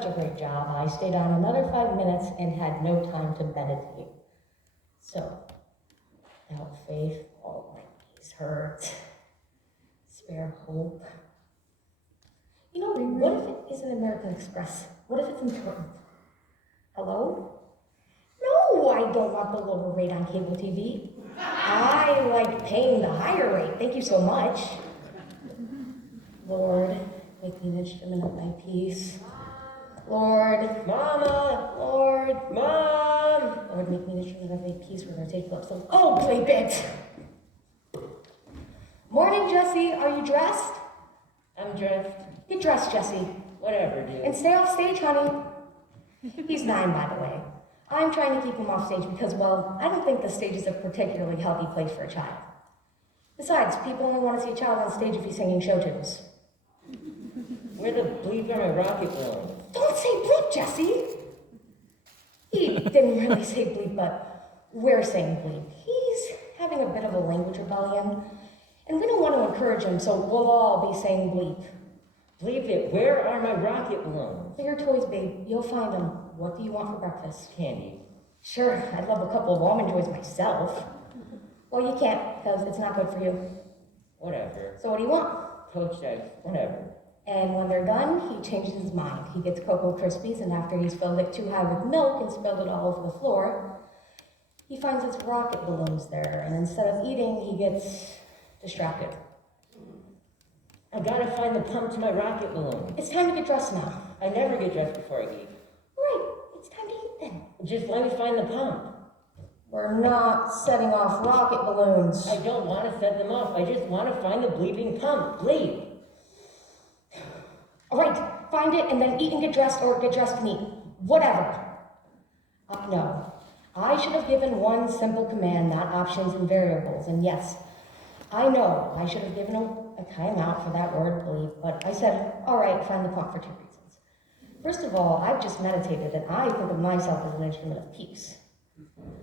such a great job. I stayed on another 5 minutes and had no time to meditate. So, without faith, all my knees hurt. Spare hope. You know, what if it isn't American Express? What if it's important? Hello? No, I don't want the lower rate on cable TV. I like paying the higher rate. Thank you so much. Lord, make me an instrument of thy peace. Lord, Mama, Lord, Mom. Lord, make me an instrument of thy peace where they're taking up some. Oh, play bit. Morning, Jesse. Are you dressed? I'm dressed. Get dressed, Jesse. Whatever, dude. And stay off stage, honey. He's 9, by the way. I'm trying to keep him off stage because, well, I don't think the stage is a particularly healthy place for a child. Besides, people only want to see a child on stage if he's singing show tunes. Where the bleep are my rocket balloons? Don't say bleep, Jesse! He didn't really say bleep, but we're saying bleep. He's having a bit of a language rebellion, and we don't want to encourage him, so we'll all be saying bleep. Bleep it, where are my rocket balloons? For your toys, babe. You'll find them. What do you want for breakfast? Candy. Sure, I'd love a couple of Almond Joys myself. Well, you can't, because it's not good for you. Whatever. So what do you want? Poached eggs, whatever. And when they're done, he changes his mind. He gets Cocoa Krispies, and after he's filled it too high with milk and spilled it all over the floor, he finds it's rocket balloons there, and instead of eating, he gets distracted. I gotta find the pump to my rocket balloon. It's time to get dressed now. I never get dressed before I eat. Right, it's time to eat then. Just let me find the pump. We're not setting off rocket balloons. I don't want to set them off. I just want to find the bleeping pump. Bleep. All right, find it and then eat and get dressed, or get dressed and eat. Whatever. No. I should have given one simple command, not options and variables. And yes, I know I should have given a timeout for that word bleep, but I said, all right, find the pump for 2 reasons. First of all, I've just meditated and I think of myself as an instrument of peace.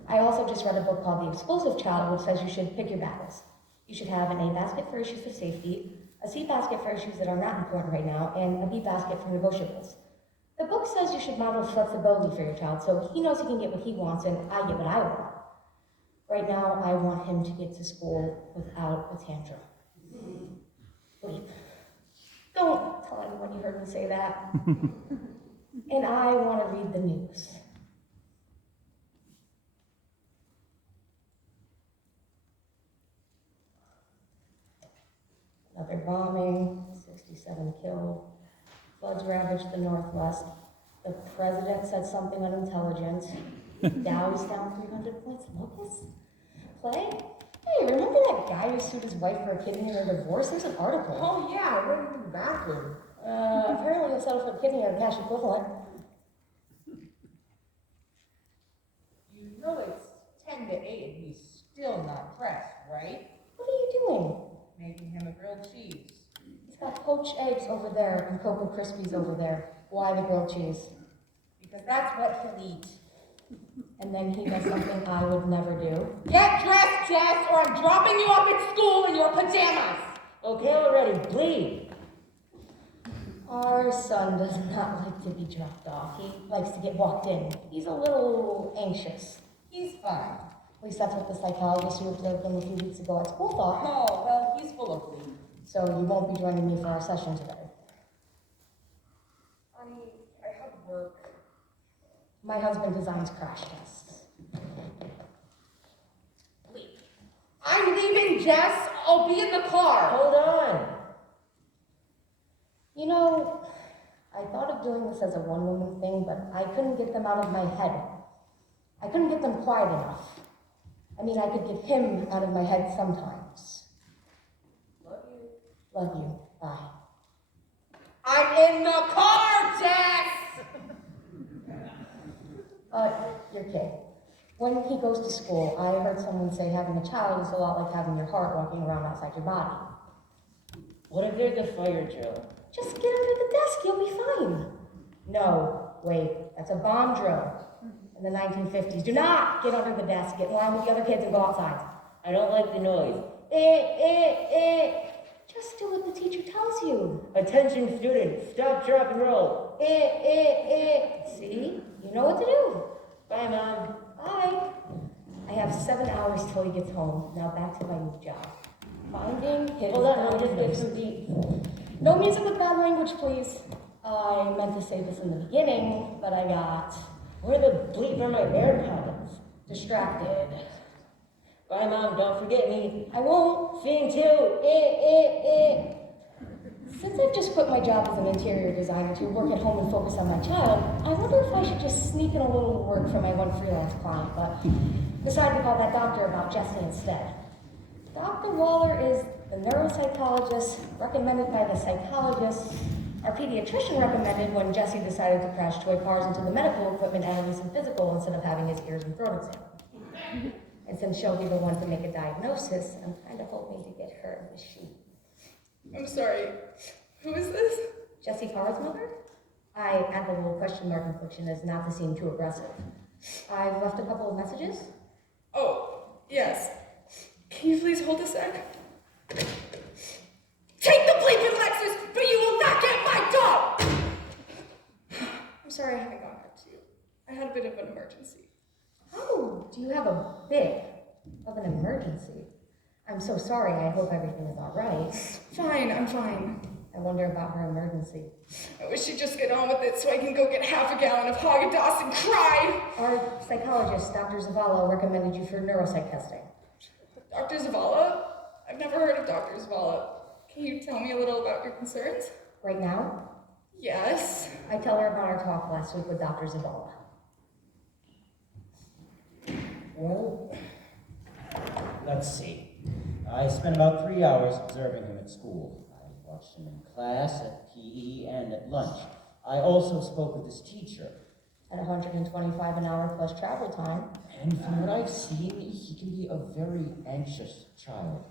I also just read a book called The Explosive Child, which says you should pick your battles. You should have an A basket for issues of safety, a C basket for issues that are not important right now, and a B basket for negotiables. The book says you should model flexibility for your child so he knows he can get what he wants and I get what I want. Right now, I want him to get to school without a tantrum. Bleep. Don't tell anyone you heard me say that. And I want to read the news. Another bombing, 67 killed. Floods ravaged the Northwest. The president said something unintelligent. Dow's down 300 points. Locusts? Plague? Hey, remember that guy who sued his wife for a kidney in a divorce? There's an article. Oh yeah, I went into the bathroom. Apparently he'll settle for a kidney or a cash equivalent. You know it's 10 to 8 and he's still not pressed, right? What are you doing? Making him a grilled cheese. He's got poached eggs over there and Cocoa Krispies over there. Why the grilled cheese? Because that's what he'll eat. And then he does something I would never do. Get dressed, Jess, or I'm dropping you off at school in your pajamas! Okay, already. Bleep. Our son does not like to be dropped off. He likes to get walked in. He's a little anxious. He's fine. At least that's what the psychologist who observed him a few weeks ago at school thought. Oh, well, he's full of bleep. So you won't be joining me for our session today. Honey, I have work. My husband designs crash tests. Bleep. I'm leaving, Jess. I'll be in the car. Hold on. You know, I thought of doing this as a one-woman thing, but I couldn't get them out of my head. I couldn't get them quiet enough. I mean, I could get him out of my head sometimes. Love you. Love you. Bye. I'm in the car, Jess! You're kidding. When he goes to school, I heard someone say having a child is a lot like having your heart walking around outside your body. What if there's a fire drill? Just get under the desk, you'll be fine. No, wait, that's a bomb drill. In the 1950s, do not get under the desk, get in line with the other kids and go outside. I don't like the noise. Just do what the teacher tells you. Attention students, stop, drop, and roll. See? You know what to do. Bye, Mom. Bye. I have 7 hours till he gets home. Now back to my new job. Finding his Hold on, I'll just get diagnosis. some beats. No music with bad language, please. I meant to say this in the beginning, but I got Where the bleep are my AirPods? distracted. Bye, Mom. Don't forget me. I won't. Scene 2. Since I've just quit my job as an interior designer to work at home and focus on my child, I wonder if I should just sneak in a little work for my one freelance client, but decided to call that doctor about Jesse instead. Dr. Waller is the neuropsychologist recommended by the psychologist our pediatrician recommended when Jesse decided to crash toy cars into the medical equipment at a recent physical instead of having his ears and throat examined. And since she'll be the one to make a diagnosis, I'm kind of hoping to get her in the shoot. I'm sorry. Who is this? Jesse Carr's mother? I add the little question mark inflection as not to seem too aggressive. I've left a couple of messages. Oh, yes. Can you please hold a sec? Take the bleeping Lexus, but you will not get my dog! I'm sorry I haven't gotten back to you. I had a bit of an emergency. Oh, do you have a bit of an emergency? I'm so sorry. I hope everything is all right. Fine, I'm fine. I wonder about her emergency. I wish you'd just get on with it so I can go get half a gallon of Haagen-Dazs and cry! Our psychologist, Dr. Zavala, recommended you for neuropsych testing. Dr. Zavala? I've never heard of Dr. Zavala. Can you tell me a little about your concerns? Right now, Yes. I tell her about our talk last week with Dr. Zavala. Well, let's see. I spent about 3 hours observing him at school. I watched him in class, at PE, and at lunch. I also spoke with his teacher. At 125 an hour plus travel time. And from what I've seen, he can be a very anxious child.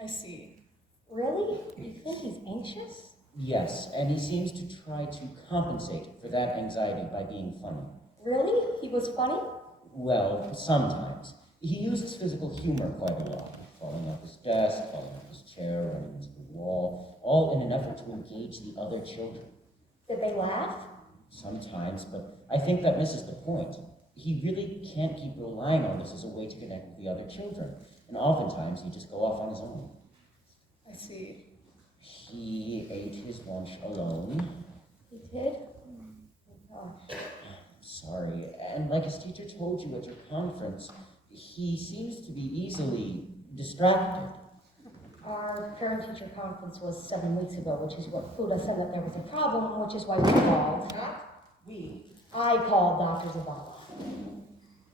I see. Really? You think he's anxious? Yes, and he seems to try to compensate for that anxiety by being funny. Really? He was funny? Well, sometimes. He uses physical humor quite a lot, falling off his desk, falling off his chair, running into the wall, all in an effort to engage the other children. Did they laugh? Sometimes, but I think that misses the point. He really can't keep relying on this as a way to connect with the other children, and oftentimes he just go off on his own. I see. He ate his lunch alone. He did? Oh gosh. Sorry, and like his teacher told you at your conference, he seems to be easily distracted. Our parent teacher conference was 7 weeks ago, which is what clued us in that there was a problem, which is why we called. We. I called Dr. Zavala.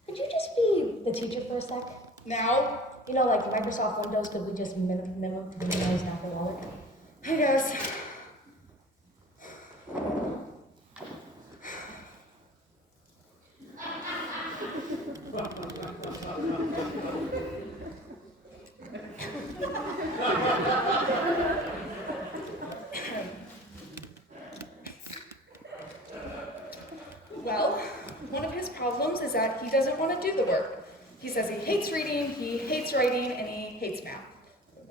Could you just be the teacher for a sec? Now? You know, like Microsoft Windows, could we just minimize Dr. Waller? I guess. Well, one of his problems is that he doesn't want to do the work. He says he hates reading, he hates writing, and he hates math.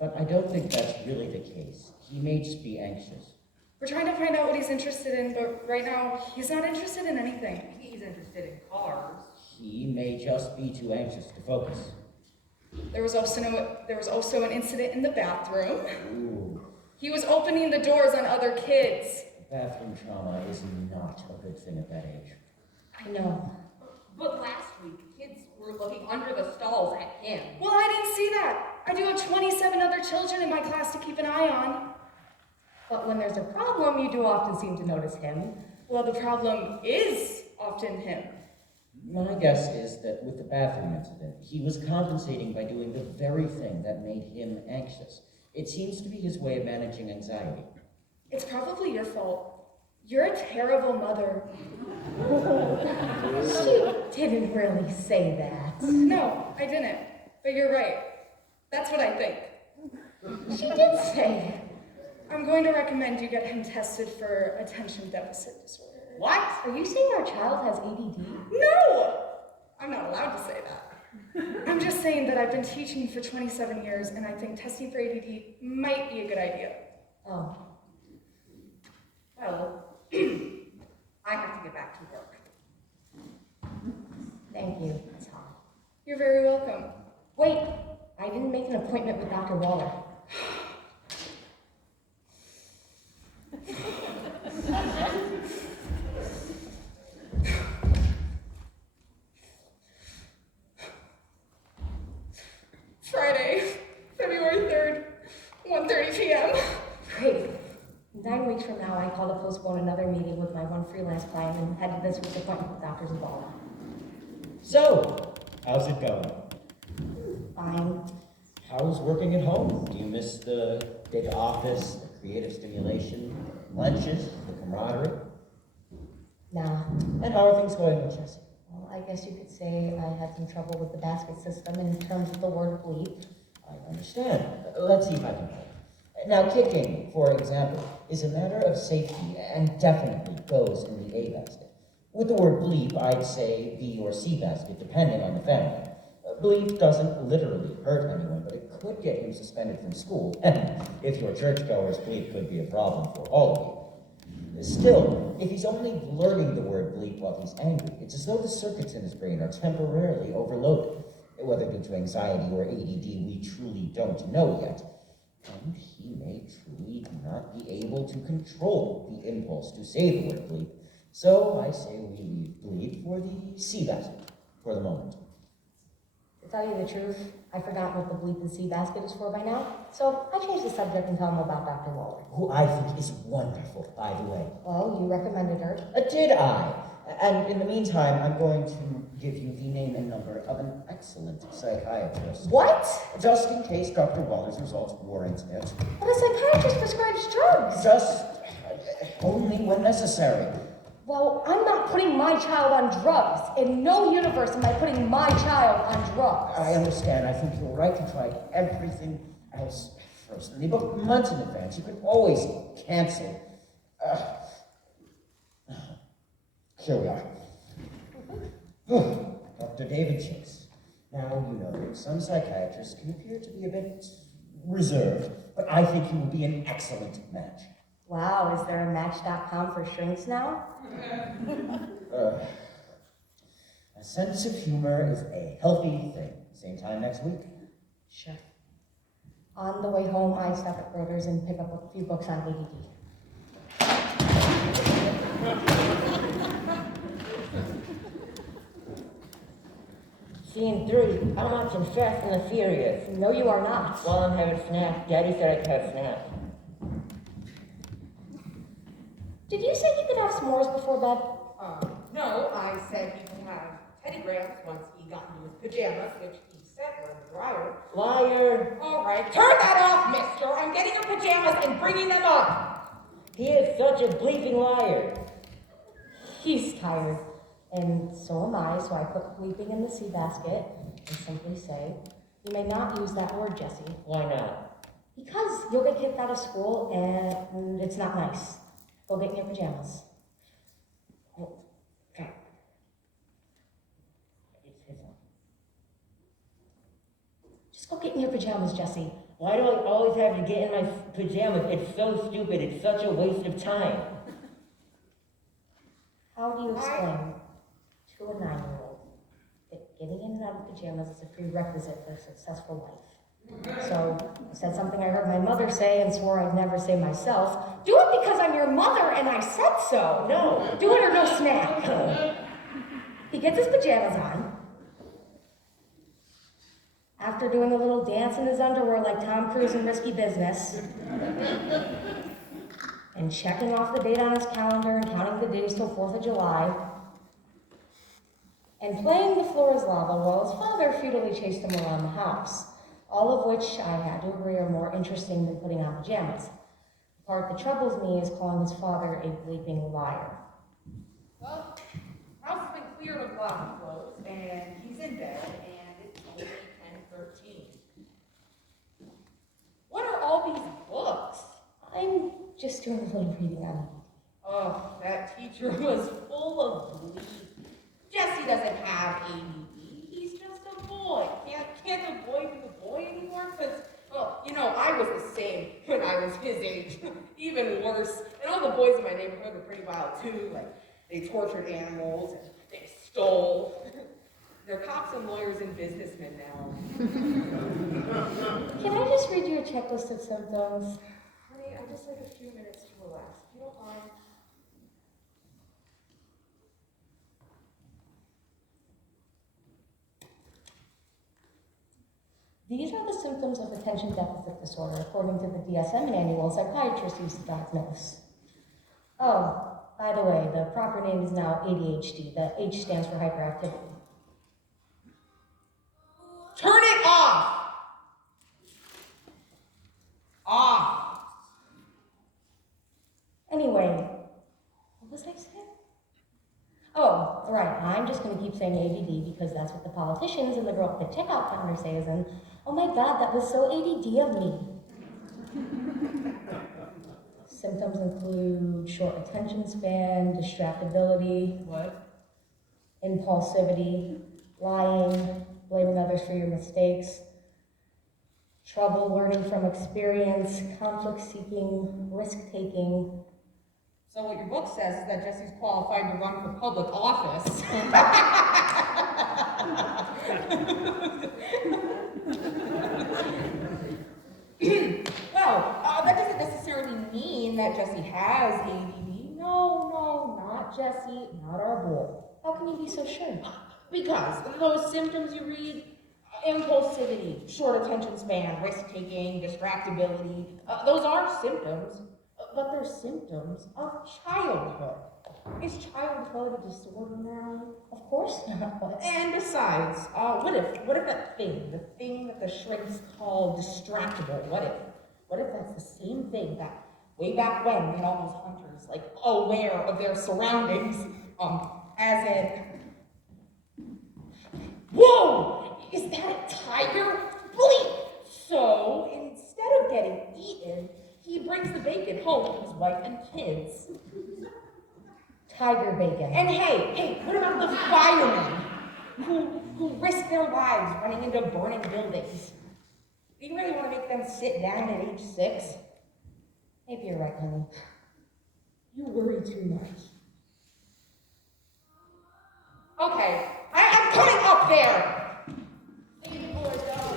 But I don't think that's really the case. He may just be anxious. We're trying to find out what he's interested in, but right now, he's not interested in anything. He's interested in cars. He may just be too anxious to focus. There was also an incident in the bathroom. Ooh, He was opening the doors on other kids. bathroom trauma is not a good thing at that age. I know. But last week, kids were looking under the stalls at him. Well, I didn't see that. I do have 27 other children in my class to keep an eye on. But when there's a problem, you do often seem to notice him. Well, the problem is often him. My guess is that with the bathroom incident, he was compensating by doing the very thing that made him anxious. It seems to be his way of managing anxiety. It's probably your fault. You're a terrible mother. She didn't really say that. No, I didn't. But you're right. That's what I think. She did say it. I'm going to recommend you get him tested for attention deficit disorder. What? Are you saying our child has ADD? No! I'm not allowed to say that. I'm just saying that I've been teaching for 27 years and I think testing for ADD might be a good idea. Oh. Well, I have to get back to work. Thank you, Ms. Hall. You're very welcome. Wait, I didn't make an appointment with Dr. Waller. Friday, February 3rd, 1:30 p.m. Great. 9 weeks from now, I call to postpone another meeting with my one freelance client and head to this week's appointment with Dr. Zavala. So, how's it going? Fine. How's working at home? Do you miss the big office, the creative stimulation, lunches, the camaraderie? Nah. And how are things going with Jesse? Well, I guess you could say I had some trouble with the basket system in terms of the word bleep. I understand. Let's see if I can help. Now, kicking, for example, is a matter of safety and definitely goes in the A basket. With the word bleep, I'd say B or C basket, depending on the family. Bleep doesn't literally hurt anyone, but it could get him suspended from school. And if you're churchgoers, bleep could be a problem for all of you. Still, if he's only learning the word bleep while he's angry, it's as though the circuits in his brain are temporarily overloaded. Whether due to anxiety or ADD, we truly don't know yet. And he may truly not be able to control the impulse to say the word bleep. So I say we leave bleep for the C basket for the moment. To tell you the truth, I've forgotten what the bleep and C basket is for by now, so I changed the subject and tell him about Dr. Waller. Who I think is wonderful, by the way. Well, you recommended her. Did I? And in the meantime, I'm going to give you the name and number of an excellent psychiatrist. What? Just in case Dr. Waller's results warrant it. But a psychiatrist prescribes drugs. Just only when necessary. Well, I'm not putting my child on drugs. In no universe am I putting my child on drugs. I understand. I think you're right to try everything else first. And they book months in advance. You can always cancel. Here we are. Dr. David Chase. Now, you know that some psychiatrists can appear to be a bit reserved, but I think he will be an excellent match. Wow, is there a Match.com for shrinks now? A sense of humor is a healthy thing. Same time next week? Sure. On the way home, I stop at Broder's and pick up a few books on ADD. Scene 3, I'm watching Fast and the Furious. No, you are not. While I'm having snack, Daddy said I could have snack. Did you say you could have s'mores before bed? No, I said he could have Teddy Grahams once he got into his pajamas, which he said were in the dryer. Liar! All right, turn that off, mister. I'm getting your pajamas and bringing them up. He is such a bleeping liar. He's tired. And so am I, so I put bleeping in the C basket and simply say, you may not use that word, Jesse. Why not? Because you'll get kicked out of school and it's not nice. Go get in your pajamas. Okay. It's his one. Just go get in your pajamas, Jesse. Why do I always have to get in my pajamas? It's so stupid. It's such a waste of time. How do you explain to a 9-year-old that getting in and out of pajamas is a prerequisite for a successful life? So, I said something I heard my mother say and swore I'd never say myself. Do it because I'm your mother and I said so. No. Do it or no snack. He gets his pajamas on. After doing a little dance in his underwear like Tom Cruise in Risky Business, and checking off the date on his calendar and counting the days till 4th of July, and playing the floor is lava while his father futilely chased him around the house, all of which I had to agree are more interesting than putting on pajamas. The part that troubles me is calling his father a bleeping liar. Well, house has been cleared of lava flows, and he's in bed, and it's only 10:13. What are all these books? I'm just doing a little reading on it. Oh, that teacher was full of bleep. Jesse doesn't have ADD. He's just a boy. Can't a boy be a boy anymore? Because, well, you know, I was the same when I was his age. Even worse. And all the boys in my neighborhood were pretty wild, too. Like, They tortured animals, and they stole. They're cops and lawyers and businessmen now. Can I just read you a checklist of symptoms? Honey, I'd just like a few minutes to relax. If you don't mind. These are the symptoms of attention deficit disorder, according to the DSM manual psychiatrists use to diagnose. Oh, by the way, the proper name is now ADHD. The H stands for hyperactivity. Turn it off! Off! Anyway, what was I saying? Oh, right, I'm just going to keep saying ADD because that's what the politicians and the girl at the checkout counter says, and oh my god, that was so ADD of me. Symptoms include short attention span, distractibility, What? impulsivity, lying, blaming others for your mistakes, trouble learning from experience, conflict seeking, risk taking. So what your book says is that Jesse's qualified to run for public office. Well, that doesn't necessarily mean that Jesse has ADD. No, not Jesse, not our boy. How can you be so sure? Because those symptoms you read, impulsivity, short attention span, risk-taking, distractibility, those are symptoms, but they're symptoms of childhood. Is childhood a disorder now? Of course not, but And besides, what if that thing, the thing that the shrinks call distractible, what if that's the same thing that way back when we had all those hunters, like, aware of their surroundings, as in, whoa, is that a tiger? Bleep! So, instead of getting eaten, he brings the bacon home to his wife and kids. tiger bacon. And hey, what about the firemen who risk their lives running into burning buildings? Do you really want to make them sit down at age 6? Maybe you're right, honey. You worry too much. Okay, I'm coming up there! Leave the boys out.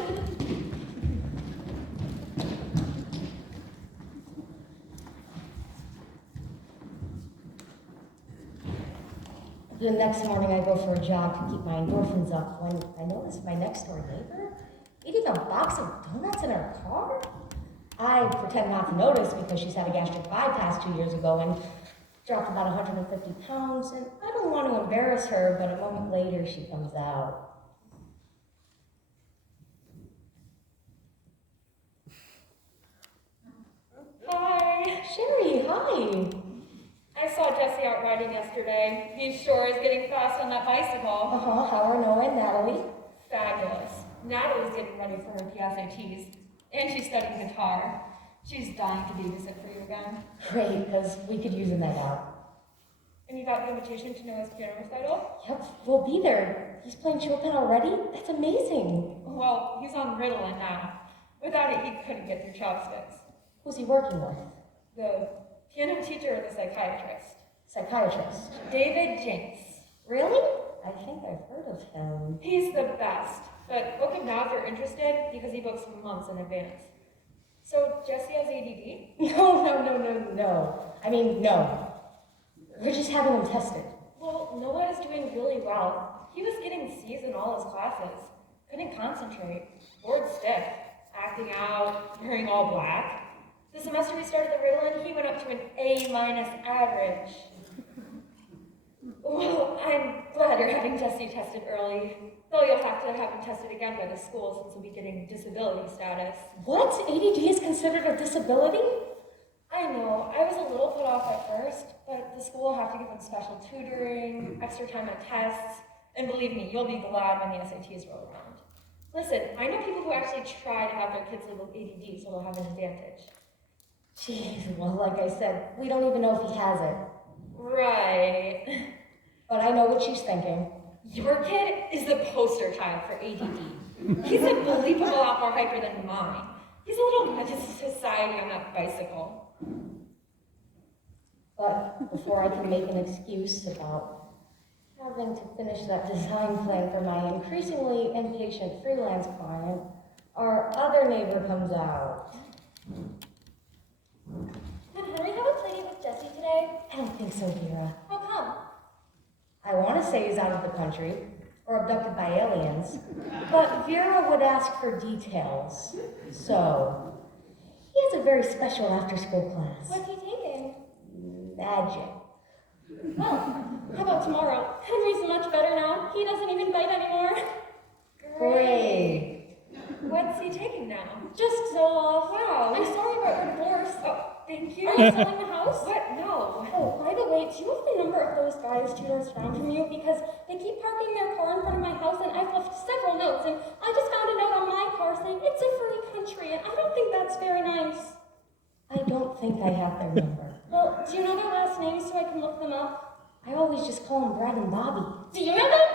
The next morning I go for a jog to keep my endorphins up when I notice my next door neighbor eating a box of donuts in her car. I pretend not to notice because she's had a gastric bypass 2 years ago and dropped about 150 pounds, and I don't want to embarrass her, but a moment later she comes out. Hi. Sherry, hi. I saw Jesse out riding yesterday. He sure is getting fast on that bicycle. Uh-huh, how are Noah and Natalie? Fabulous. Natalie's getting ready for her PSATs, and she's studying guitar. She's dying to babysit for you again. Great, because we could use a night out. And you got the invitation to Noah's piano recital? Yep, we'll be there. He's playing Chopin already? That's amazing. Well, he's on Ritalin now. Without it, he couldn't get through chopsticks. Who's he working with? The piano teacher or the psychiatrist? Psychiatrist. David Jinks. Really? I think I've heard of him. He's the best, but book him now if you're interested because he books months in advance. So Jesse has ADD? No. I mean, no. We're just having him tested. Well, Noah is doing really well. He was getting C's in all his classes. Couldn't concentrate. Bored stiff. Acting out. Wearing all black. The semester we started the Ritalin, he went up to an A- average. Well, I'm glad you're having Jesse tested early. Though you'll have to have him tested again by the school since he'll be getting disability status. What? ADD is considered a disability? I know, I was a little put off at first, but the school will have to give him special tutoring, extra time on tests, and believe me, you'll be glad when the SATs roll around. Listen, I know people who actually try to have their kids live with ADD so they'll have an advantage. Jeez, well, like I said, we don't even know if he has it. Right. But I know what she's thinking. Your kid is the poster child for ADD. He's a believable lot more hyper than mine. He's a little menace to society on that bicycle. But before I can make an excuse about having to finish that design plan for my increasingly impatient freelance client, our other neighbor comes out. Did Henry have a play with Jesse today? I don't think so, Vera. How come? I want to say he's out of the country or abducted by aliens, but Vera would ask for details. So, he has a very special after-school class. What's he taking? Magic. Well, how about tomorrow? Henry's much better now. He doesn't even bite anymore. Great. What's he taking now? Just Zoloft. Wow. I'm sorry about your divorce. Oh, thank you. Are you selling the house? What? No. Oh, by the way, do you have the number of those guys 2 doors down from you? Because they keep parking their car in front of my house, and I've left several notes, and I just found a note on my car saying it's a free country, and I don't think that's very nice. I don't think I have their number. Well, do you know their last names so I can look them up? I always just call them Brad and Bobby. Do you know them?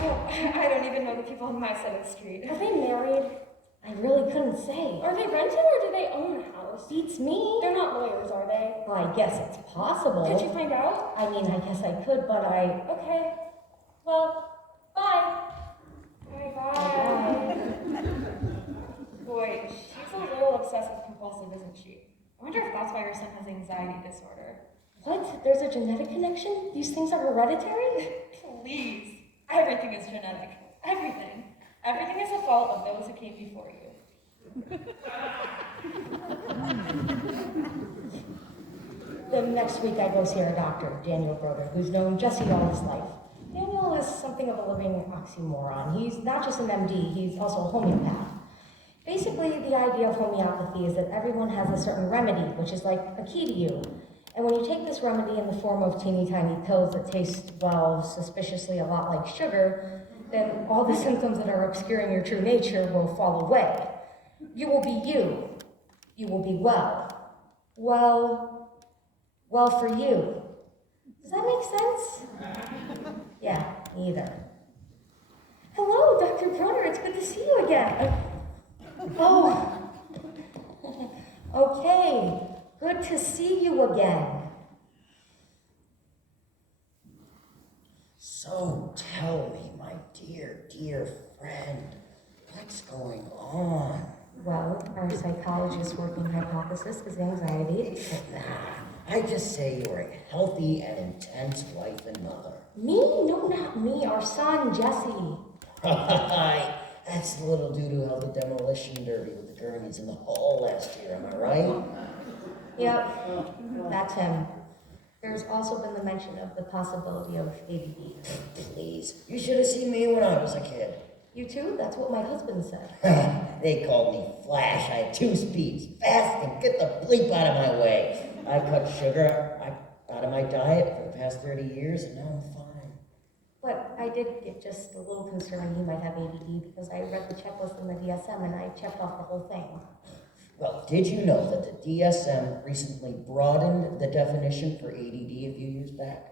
Oh, I don't even know the people on my side of the street. Are they married? I really couldn't say. Are they rented or do they own a house? Beats me. They're not lawyers, are they? Well, I guess it's possible. Could you find out? I mean, I guess I could, but I... Okay. Well, bye. Bye. Boy, she's a little obsessive compulsive, isn't she? I wonder if that's why your son has anxiety disorder. What? There's a genetic connection? These things are hereditary? Please. Everything is genetic. Everything. Everything is the fault of those who came before you. The next week I go see our doctor, Daniel Broder, who's known Jesse all his life. Daniel is something of a living oxymoron. He's not just an MD, he's also a homeopath. Basically, the idea of homeopathy is that everyone has a certain remedy, which is like a key to you. And when you take this remedy in the form of teeny tiny pills that taste, well, suspiciously a lot like sugar, then all the symptoms that are obscuring your true nature will fall away. You will be you. You will be well. Well for you. Does that make sense? Yeah, me either. Hello, Dr. Broder, it's good to see you again. Oh, okay, good to see you again. So tell me, my dear friend, what's going on? Well, our psychologist's working hypothesis is anxiety. Nah, I just say you're a healthy and intense wife and mother. Me? No, not me, our son, Jesse. That's the little dude who held the demolition derby with the gurneys in the hall last year, am I right? Yep, that's him. There's also been the mention of the possibility of ADD. Please, you should have seen me when I was a kid. You too? That's what my husband said. They called me Flash. I had 2 speeds. Fast and get the bleep out of my way. I cut sugar out of my diet for the past 30 years, and now I'm fine. But I did get just a little concerned he might have ADD because I read the checklist in the DSM and I checked off the whole thing. Well, did you know that the DSM recently broadened the definition for ADD a few years back?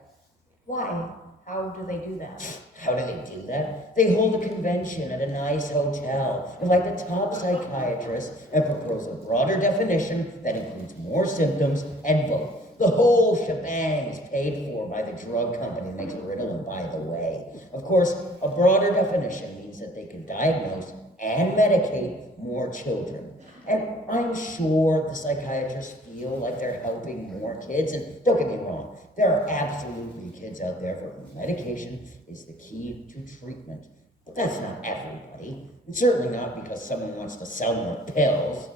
Why? How do they do that? How do they do that? They hold a convention at a nice hotel, invite the top psychiatrists, and propose a broader definition that includes more symptoms and vote. The whole shebang is paid for by the drug company that makes Ritalin, by the way. Of course, a broader definition means that they can diagnose and medicate more children. And I'm sure the psychiatrists feel like they're helping more kids. And don't get me wrong, there are absolutely kids out there for whom medication is the key to treatment. But that's not everybody. And certainly not because someone wants to sell more pills.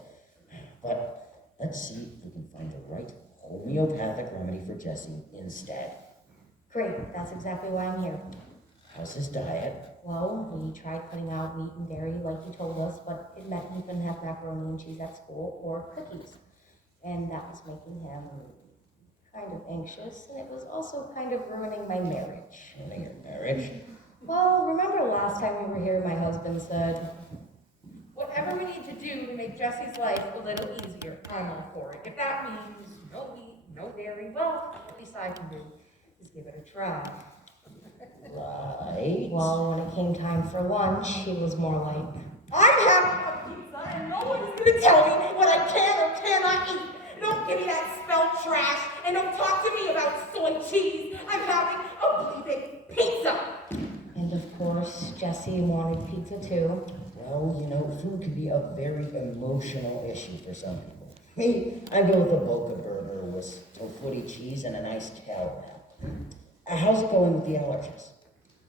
But let's see if we can find the right homeopathic remedy for Jesse instead. Great, that's exactly why I'm here. How's his diet? Well, we tried cutting out meat and dairy like you told us, but it meant he couldn't have macaroni and cheese at school or cookies. And that was making him kind of anxious, and it was also kind of ruining my marriage. Ruining your marriage? Well, remember last time we were here, my husband said, Whatever we need to do to make Jesse's life a little easier, I'm all for it. If that means no meat, no dairy, well, at least I can do is give it a try. Right. well, when it came time for lunch, he was more like, I'm having a pizza and no one is going to tell me what I can or cannot eat. No don't give me that spelled trash, and don't talk to me about soy cheese. I'm having a bleeping pizza. And of course, Jesse wanted pizza too. Well, you know, food can be a very emotional issue for some people. Me, I go with a Boca burger with tofu cheese and a nice kale wrap. How's it going with the allergies?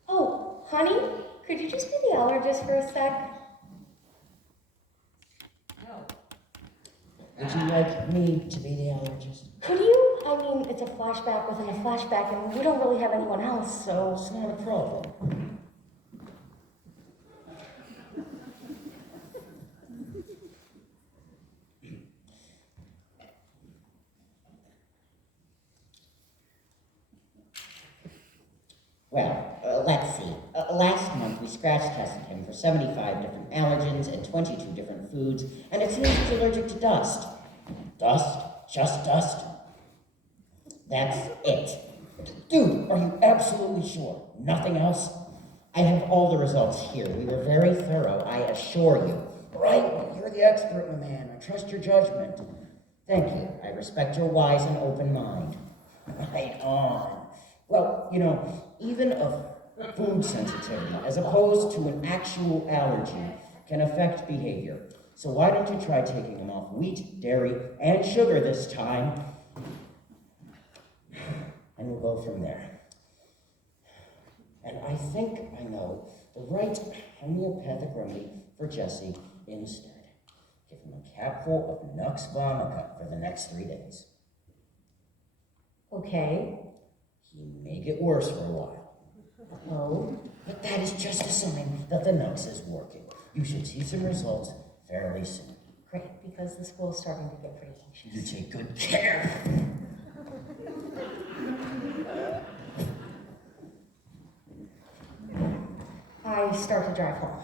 Oh, honey, could you just be the allergist for a sec? No. Would you like me to be the allergist? Could you? I mean, it's a flashback within a flashback, and we don't really have anyone else, so... It's not a problem. Well, let's see. Last month we scratch tested him for 75 different allergens and 22 different foods, and it seems he's allergic to dust. Dust? Just dust? That's it. Dude, are you absolutely sure? Nothing else? I have all the results here. We were very thorough, I assure you. Right? Well, you're the expert, my man. I trust your judgment. Thank you. I respect your wise and open mind. Right on. Well, you know, even a food sensitivity, as opposed to an actual allergy, can affect behavior. So why don't you try taking him off wheat, dairy, and sugar this time? And we'll go from there. And I think I know the right homeopathic remedy for Jesse instead. Give him a capful of Nux Vomica for the next 3 days. Okay. He may get worse for a while. Oh. But that is just a sign that the Nux is working. You should see some results fairly soon. Great, because the school's starting to get pretty anxious. You take good care. I start to drive home.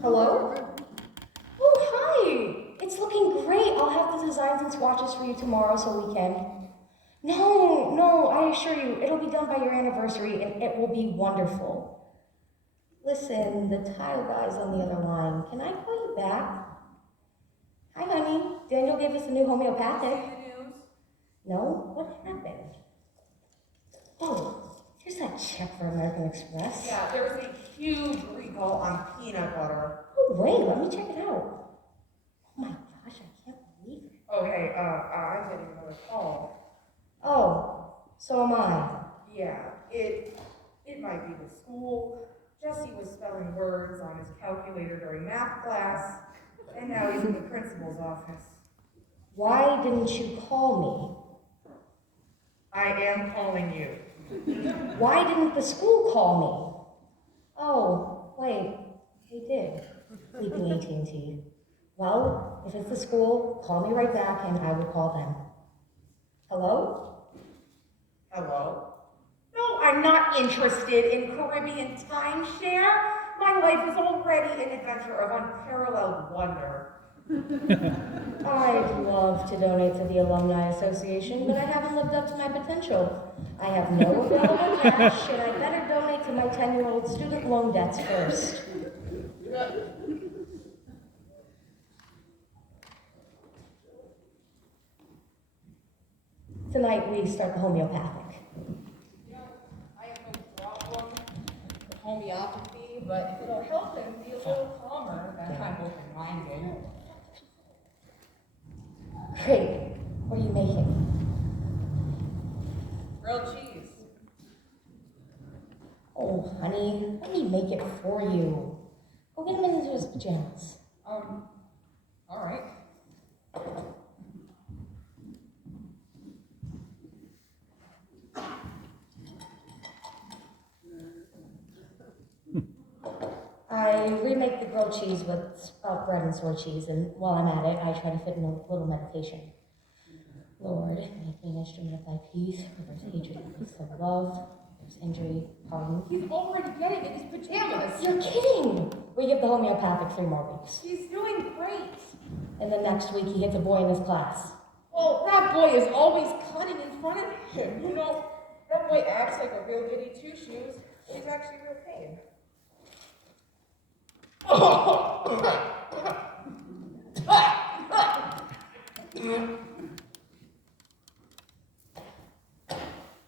Hello? Oh, hi! It's looking great. I'll have the designs and swatches for you tomorrow so we can. No, I assure you, it'll be done by your anniversary and it will be wonderful. Listen, the tile guy's on the other line. Can I call you back? Hi, honey. Daniel gave us a new homeopathic. News? No? What happened? Oh, here's that check for American Express. Yeah, there was a huge recall on peanut butter. Oh, great. Let me check it out. Oh my gosh, I can't believe it. Oh, hey, I'm getting another call. Oh, so am I. Yeah, it might be the school. Jesse was spelling words on his calculator during math class, and now he's in the principal's office. Why didn't you call I am calling you. me? Why didn't the school call me? Oh, wait, they did. Bleeping AT&T. Well, if it's the school, call me right back and I will call them. Hello? Hello? No, I'm not interested in Caribbean timeshare. My life is already an adventure of unparalleled wonder. I'd love to donate to the Alumni Association, but I haven't lived up to my potential. I have no available cash, and I better donate to my 10-year-old student loan debts first. Tonight we start the homeopathic. Yeah, I have no problem with homeopathy, but it'll help him be a little calmer that I'm open-minded. Great. What are you making? Grilled cheese. Oh, honey, let me make it for you. Go get him into his pajamas. All right. I remake the grilled cheese with sprout bread and soy cheese, and while I'm at it, I try to fit in a little meditation. Lord, make me an instrument of thy peace, where there's hatred, there's love, there's injury, pardon. He's already getting in his pajamas. You're kidding! We give the homeopathic 3 more weeks. He's doing great. And then next week he hits a boy in his class. Well, that boy is always cutting in front of him, you know. That boy acts like a real goody two-shoes, but he's actually real pain.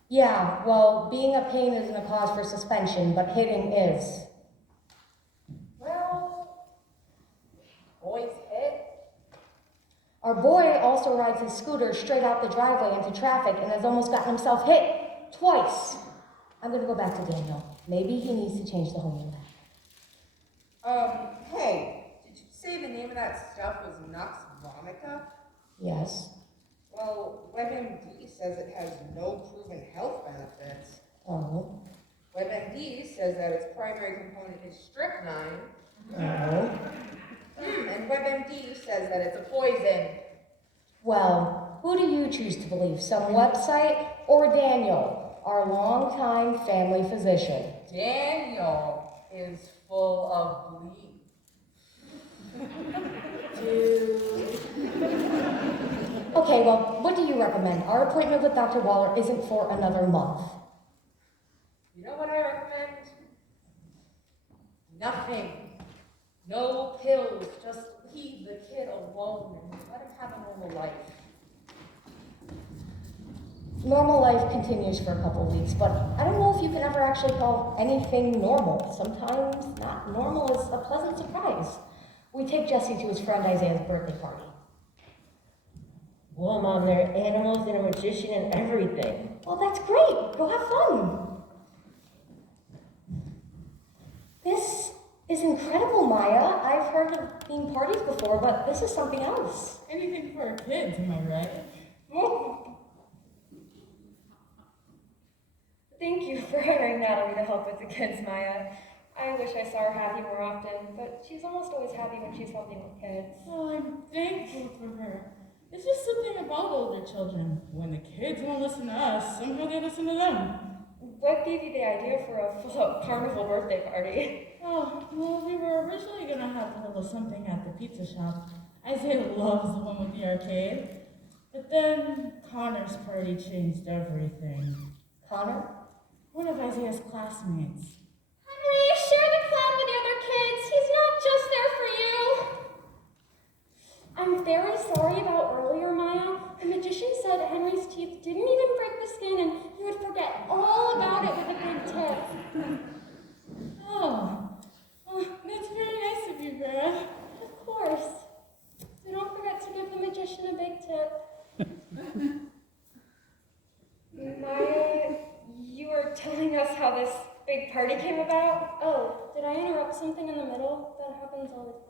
Yeah, well, being a pain isn't a cause for suspension, but hitting is. Well, boys hit. Our boy also rides his scooter straight out the driveway into traffic and has almost gotten himself hit twice. I'm gonna go back to Daniel. Maybe he needs to change the homework. Hey, did you say the name of that stuff was Nux vomica? Yes. Well, WebMD says it has no proven health benefits. Oh. WebMD says that its primary component is strychnine. Oh. And WebMD says that it's a poison. Well, who do you choose to believe? Some website or Daniel, our longtime family physician? Daniel is full of bleed. Okay, well, what do you recommend? Our appointment with Dr. Waller isn't for another month. You know what I recommend? Nothing. No pills. Just leave the kid alone and let him have a normal life. Normal life continues for a couple of weeks, but I don't know if you can ever actually call anything normal. Sometimes not normal is a pleasant surprise. We take Jesse to his friend Isaiah's birthday party. Well, Mom, there are animals and a magician and everything. Well, that's great. Go have fun. This is incredible, Maya. I've heard of themed parties before, but this is something else. Anything for our kids, am I right? Thank you for hiring Natalie to help with the kids, Maya. I wish I saw her happy more often, but she's almost always happy when she's helping with kids. Oh, I'm thankful for her. It's just something about older children. When the kids won't listen to us, somehow they listen to them. What gave you the idea for a full carnival birthday party? Oh, well, we were originally going to have a little something at the pizza shop. Isaiah loves the one with the arcade. But then Connor's party changed everything. Connor? One of Isaiah's classmates. Henry, share the clown with the other kids. He's not just there for you. I'm very sorry about earlier, Maya. The magician said Henry's teeth didn't even break the skin and he would forget all about it with a big tip. Oh, that's very nice of you, Vera. Of course. So don't forget to give the magician a big tip. Maya, you were telling us how this big party came about? Oh, did I interrupt something in the middle? That happens all the time.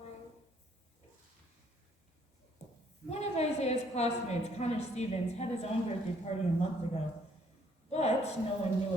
One of Isaiah's classmates, Connor Stevens, had his own birthday party a month ago, but no one knew